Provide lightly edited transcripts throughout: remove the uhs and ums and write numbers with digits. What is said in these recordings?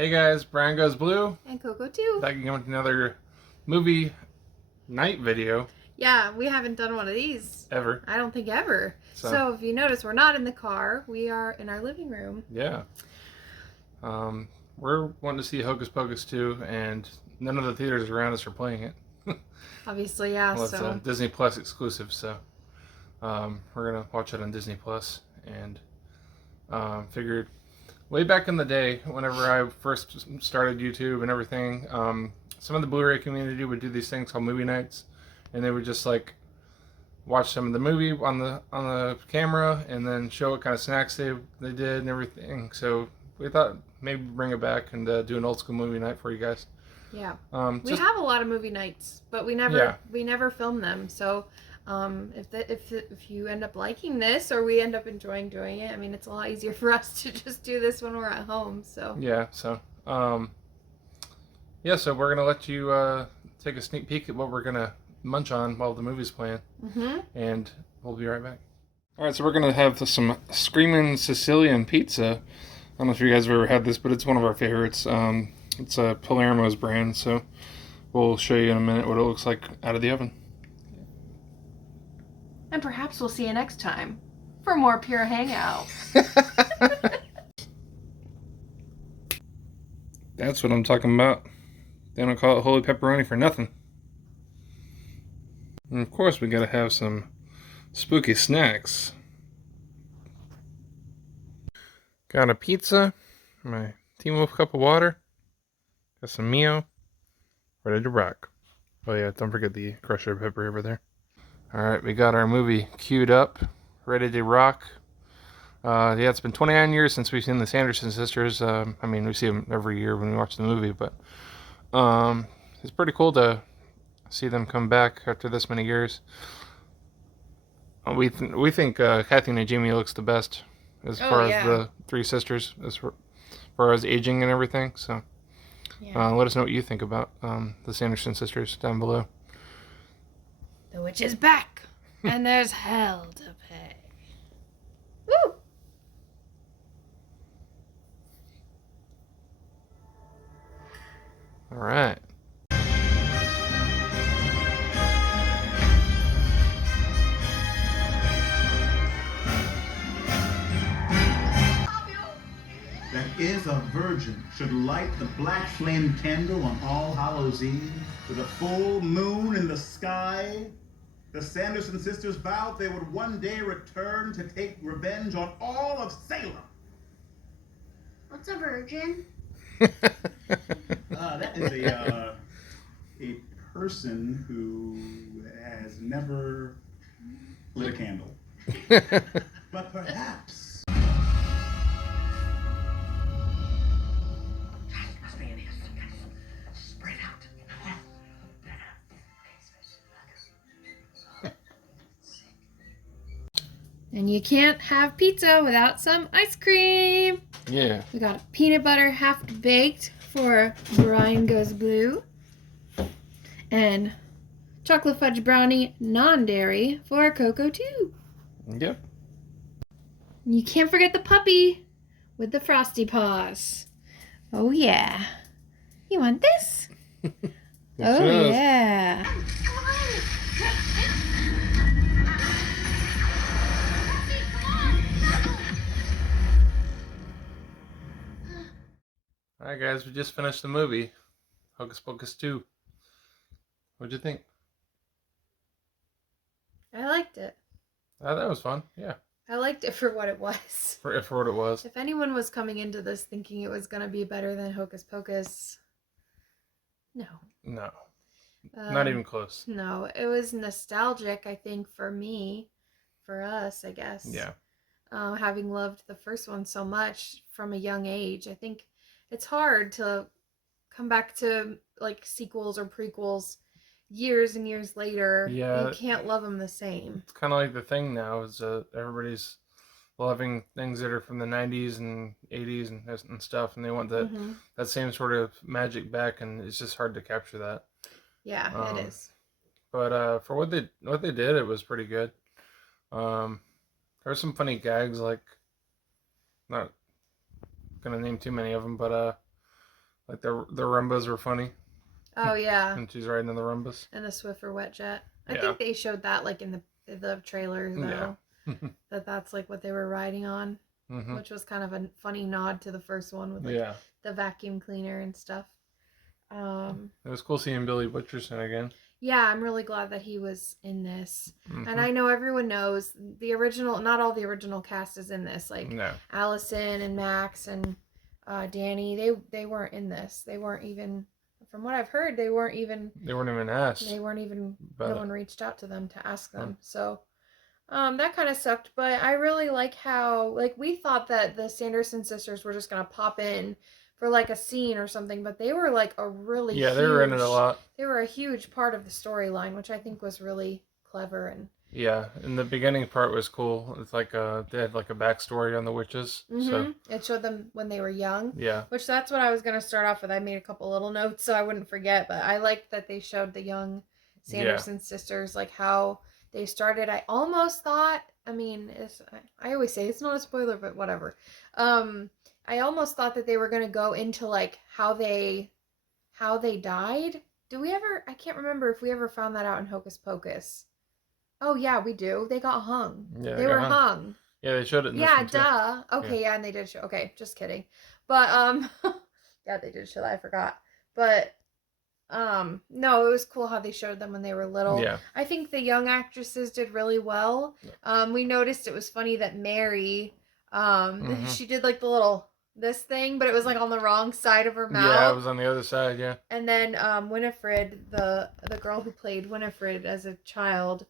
Hey guys, Brian Goes Blue. And Coco too. Back again with another movie night video. Yeah, we haven't done one of these. Ever. I don't think ever. So if you notice, we're not in the car. We are in our living room. Yeah. We're wanting to see Hocus Pocus 2, and none of the theaters around us are playing it. Obviously, yeah. Well, it's a Disney Plus exclusive, so we're going to watch it on Disney Plus. And figured way back in the day, whenever I first started YouTube and everything, some of the Blu-ray community would do these things called movie nights, and they would just like watch some of the movie on the camera and then show what kind of snacks they did and everything. So we thought maybe bring it back and do an old school movie night for you guys. Yeah. We have a lot of movie nights, but we never film them. So if you end up liking this or we end up enjoying doing it, I mean, it's a lot easier for us to just do this when we're at home. So yeah. So so we're gonna let you take a sneak peek at what we're gonna munch on while the movie's playing, and we'll be right back. All right, so we're gonna have some Screamin' Sicilian pizza. I don't know if you guys have ever had this, but it's one of our favorites. It's a Palermo's brand, so we'll show you in a minute what it looks like out of the oven. And perhaps we'll see you next time for more Pure Hangout. That's what I'm talking about. They don't call it holy pepperoni for nothing. And of course we gotta have some spooky snacks. Got a pizza, my Team Wolf cup of water, got some Mio, ready to rock. Oh yeah, don't forget the crushed red pepper over there. Alright, we got our movie queued up, ready to rock. Yeah, it's been 29 years since we've seen the Sanderson sisters. I mean, we see them every year when we watch the movie, but it's pretty cool to see them come back after this many years. We think Kathy and Jamie looks the best as far as the three sisters, as far as aging and everything. So let us know what you think about the Sanderson sisters down below. The witch is back, and there's hell to pay. Woo! All right. That is a virgin should light the black flame candle on All Hallows Eve with a full moon in the sky. The Sanderson sisters vowed they would one day return to take revenge on all of Salem. What's a virgin? That is a person who has never lit a candle. But perhaps. Spread out. And you can't have pizza without some ice cream. Yeah. We got a peanut butter half baked for Brian Goes Blue. And chocolate fudge brownie non-dairy for Coco too. Yep. And you can't forget the puppy with the frosty paws. Oh yeah. You want this? Oh yeah. Alright guys, we just finished the movie, Hocus Pocus 2. What'd you think? I liked it. That was fun, yeah. I liked it for what it was. For what it was. If anyone was coming into this thinking it was going to be better than Hocus Pocus, no. No. Not even close. No, it was nostalgic, I think, for me, for us, I guess. Yeah. Having loved the first one so much from a young age, I think it's hard to come back to like sequels or prequels years and years later. Yeah. You can't love them the same. It's kind of like the thing now is everybody's loving things that are from the 90s and 80s and stuff, and they want that same sort of magic back, and it's just hard to capture that. Yeah, it is. But for what they did, it was pretty good. There were some funny gags, like, not gonna name too many of them, but Like the Rumbas were funny. Oh yeah. And she's riding in the Rumbas. And the Swiffer wet jet. I think they showed that like in the trailers though. Yeah. That's like what they were riding on. Mm-hmm. Which was kind of a funny nod to the first one with like the vacuum cleaner and stuff. It was cool seeing Billy Butcherson again. Yeah, I'm really glad that he was in this. Mm-hmm. And I know everyone knows the original, not all the original cast is in this. Like Allison and Max and Danny, they weren't in this. They weren't even, from what I've heard, they weren't even asked. No one reached out to them to ask them. So that kind of sucked. But I really like how, like, we thought that the Sanderson sisters were just going to pop in for like a scene or something, but they were like a really they were in it a lot. They were a huge part of the storyline, which I think was really clever. And and the beginning part was cool. It's like they had like a backstory on the witches. Mm-hmm. So it showed them when they were young. Yeah, which that's what I was gonna start off with. I made a couple little notes so I wouldn't forget, but I liked that they showed the young Sanderson sisters, like how they started. I almost thought, I mean, I always say it's not a spoiler, but whatever. I almost thought that they were going to go into like how they died. Do we ever? I can't remember if we ever found that out in Hocus Pocus. Oh yeah, we do. They got hung. Yeah, they were hung. Yeah, they showed it in this one, duh. Too. Okay, and they did show. Okay, just kidding. But yeah, they did show that. I forgot. But no, it was cool how they showed them when they were little. Yeah. I think the young actresses did really well. We noticed it was funny that Mary, she did like the little this thing, but it was like on the wrong side of her mouth. Yeah, it was on the other side, yeah. And then Winifred, the girl who played Winifred as a child,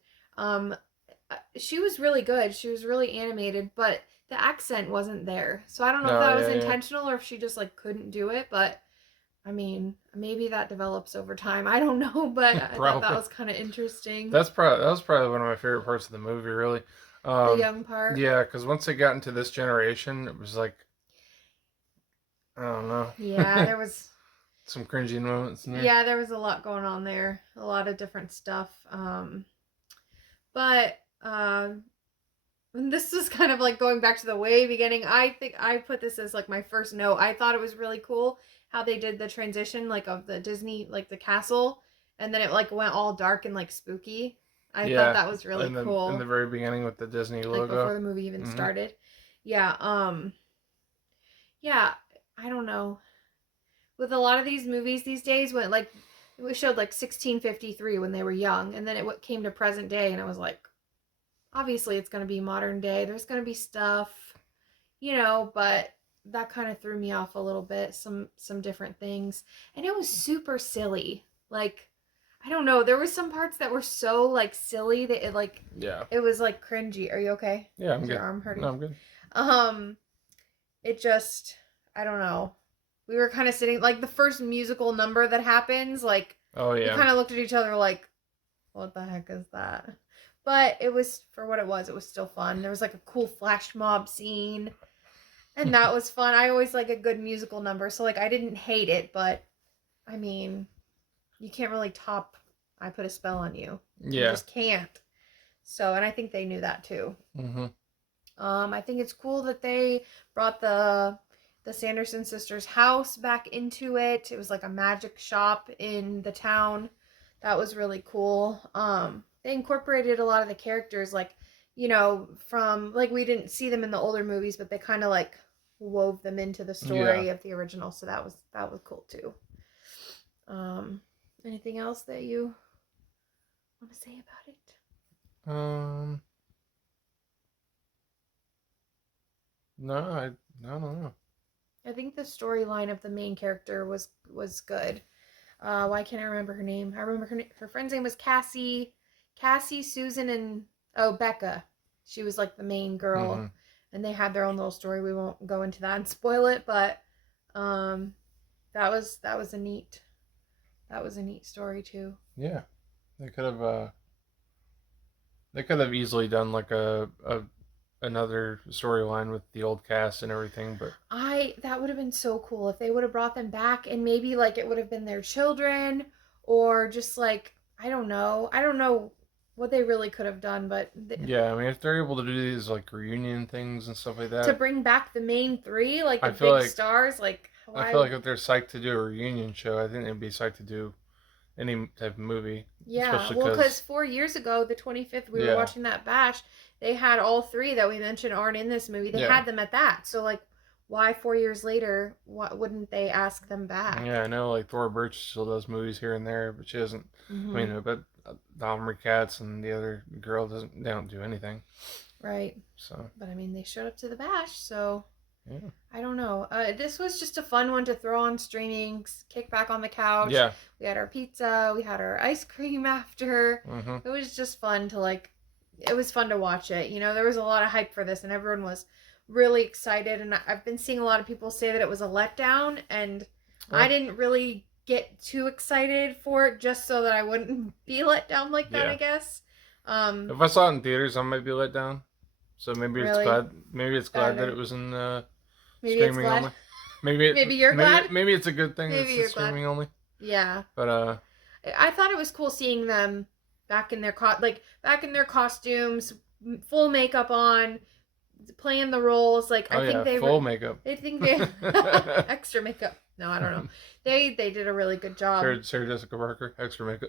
she was really good. She was really animated, but the accent wasn't there. So I don't know if that was intentional or if she just like couldn't do it, but I mean, maybe that develops over time. I don't know, but I thought that was kind of interesting. That was probably one of my favorite parts of the movie, really. The young part. Yeah, because once they got into this generation, it was like, I don't know. Yeah, there was some cringy moments in there. Yeah, there was a lot going on there. A lot of different stuff. But this was kind of like going back to the way beginning. I think I put this as like my first note. I thought it was really cool how they did the transition like of the Disney, like the castle, and then it like went all dark and like spooky. I thought that was really cool. In the very beginning with the Disney logo. Like before the movie even started. Yeah, yeah, I don't know. With a lot of these movies these days, when like it showed like 1653 when they were young, and then it came to present day, and I was like, obviously it's going to be modern day. There's going to be stuff, but that kind of threw me off a little bit. Some different things, and it was super silly. Like, I don't know. There were some parts that were so like silly that it like it was like cringy. Are you okay? Yeah, I'm Is good. Your arm hurting? No, I'm good. It just, I don't know. We were kind of sitting, like, the first musical number that happens, like, we kind of looked at each other like, what the heck is that? But it was, for what it was still fun. There was, like, a cool flash mob scene, and that was fun. I always like a good musical number, so, like, I didn't hate it, but, I mean, you can't really top I Put a Spell on You. Yeah. You just can't. So, and I think they knew that, too. Mm-hmm. I think it's cool that they brought the Sanderson sisters' house back into it. It was like a magic shop in the town. That was really cool. They incorporated a lot of the characters, like, from, like, we didn't see them in the older movies, but they kind of, like, wove them into the story of the original, so that was cool, too. Anything else that you want to say about it? No, I don't know. I think the storyline of the main character was good. Why can't I remember her name? I remember her friend's name was Cassie, Susan, and Becca. She was like the main girl, and they had their own little story. We won't go into that and spoil it, but that was a neat story too. Yeah, they could have easily done like another storyline with the old cast and everything, but that would have been so cool if they would have brought them back, and maybe like it would have been their children, or just like I don't know what they really could have done, but yeah, I mean, if they're able to do these like reunion things and stuff like that to bring back the main three, like the big stars, like I feel like if they're psyched to do a reunion show, I think they'd be psyched to do any type of movie. Yeah, well, because 4 years ago, the 25th, we were watching that bash. They had all three that we mentioned aren't in this movie. They had them at that. So, like, why 4 years later, wouldn't they ask them back? Yeah, I know, like, Thora Birch still does movies here and there, but she doesn't. I mean, but the Omri Katz and the other girl they don't do anything. Right. So. But, I mean, they showed up to the bash, so. Yeah. I don't know. This was just a fun one to throw on streaming, kick back on the couch. Yeah. We had our pizza. We had our ice cream after. It was just fun to, like, it was fun to watch it. You know, there was a lot of hype for this, and everyone was really excited. And I've been seeing a lot of people say that it was a letdown, and I didn't really get too excited for it just so that I wouldn't be let down like that, I guess. If I saw it in theaters, I might be let down. So maybe it's glad. Maybe it's glad that it was in streaming only. Maybe you're glad. Maybe it's a good thing. Maybe it's streaming only. Yeah. But I thought it was cool seeing them back in their costumes, full makeup on, playing the roles. Like I think they full makeup. I think they extra makeup. No, I don't know. They did a really good job. Sarah Jessica Parker, extra makeup.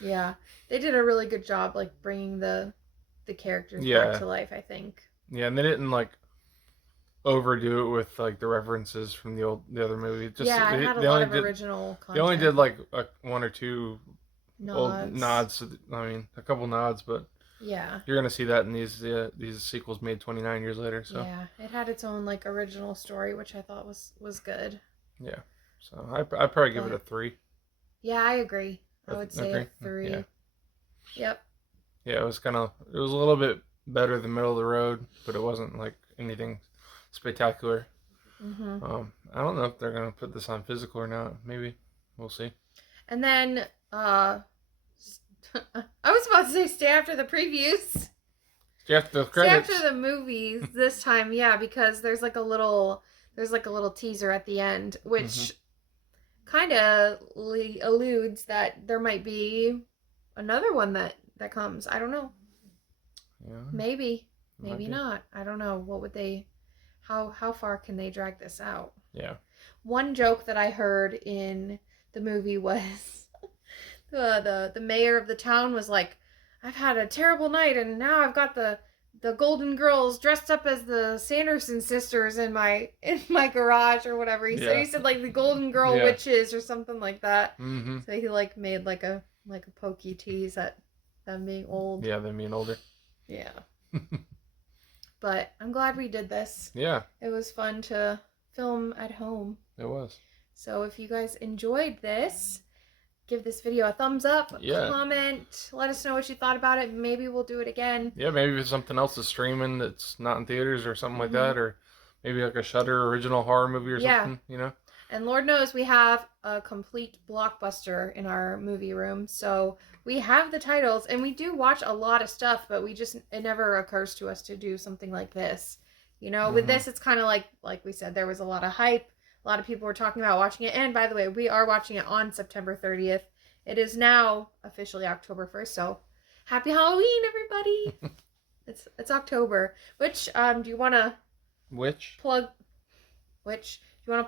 Yeah, they did a really good job, like bringing the characters back to life, I think. Yeah, and they didn't like overdo it with like the references from the other movie. It had a lot of original content. They only did like one or two nods. Old nods. I mean, a couple nods, but you're gonna see that in these sequels made 29 years later. So it had its own like original story, which I thought was good. Yeah, so I'd probably give it a 3. Yeah, I agree. I would say a 3. Yeah. Yep. Yeah, it was a little bit better than middle of the road, but it wasn't like anything spectacular. I don't know if they're gonna put this on physical or not. Maybe we'll see. And then I was about to say stay after the previews. Stay after the credits. Stay after the movies this time, because there's like a little teaser at the end, which kind of alludes that there might be another one that comes. I don't know. Yeah. Maybe not. I don't know. What would they? How far can they drag this out? Yeah. One joke that I heard in the movie was the mayor of the town was like, "I've had a terrible night, and now I've got the Golden Girls dressed up as the Sanderson sisters in my garage," or whatever he said. He said like the Golden Girl witches or something like that. So he like made like a pokey tease at them being old. Yeah, them being older. Yeah. But I'm glad we did this. Yeah. It was fun to film at home. It was. So if you guys enjoyed this, give this video a thumbs up, comment, let us know what you thought about it. Maybe we'll do it again. Yeah, maybe if something else is streaming that's not in theaters or something like that, or maybe like a Shudder original horror movie or something, you know? And Lord knows we have a complete blockbuster in our movie room. So we have the titles, and we do watch a lot of stuff, but it never occurs to us to do something like this. You know, with this, it's kind of like we said, there was a lot of hype. A lot of people were talking about watching it. And by the way, we are watching it on September 30th. It is now officially October 1st. So happy Halloween, everybody. It's October. Which, do you want to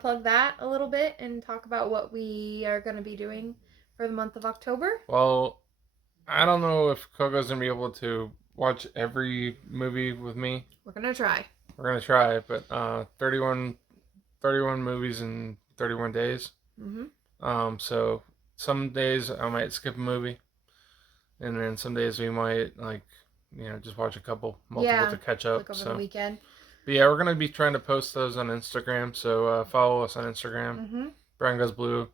plug that a little bit and talk about what we are going to be doing for the month of October? Well, I don't know if Coco's going to be able to watch every movie with me. We're going to try. But 31 movies in 31 days. So some days I might skip a movie, and then some days we might just watch multiple to catch up. Like over the weekend. But yeah, we're gonna be trying to post those on Instagram. So follow us on Instagram. briangoesblu.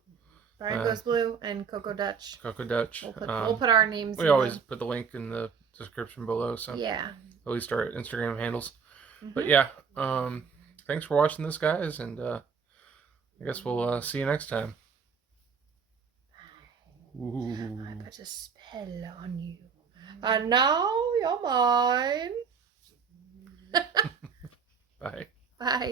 briangoesblu and Coco Dutch. We'll put our names. We always put the link in the description below. So at least our Instagram handles. But yeah, thanks for watching this, guys, and I guess we'll see you next time. Ooh. I put a spell on you, and now you're mine. Bye. Bye.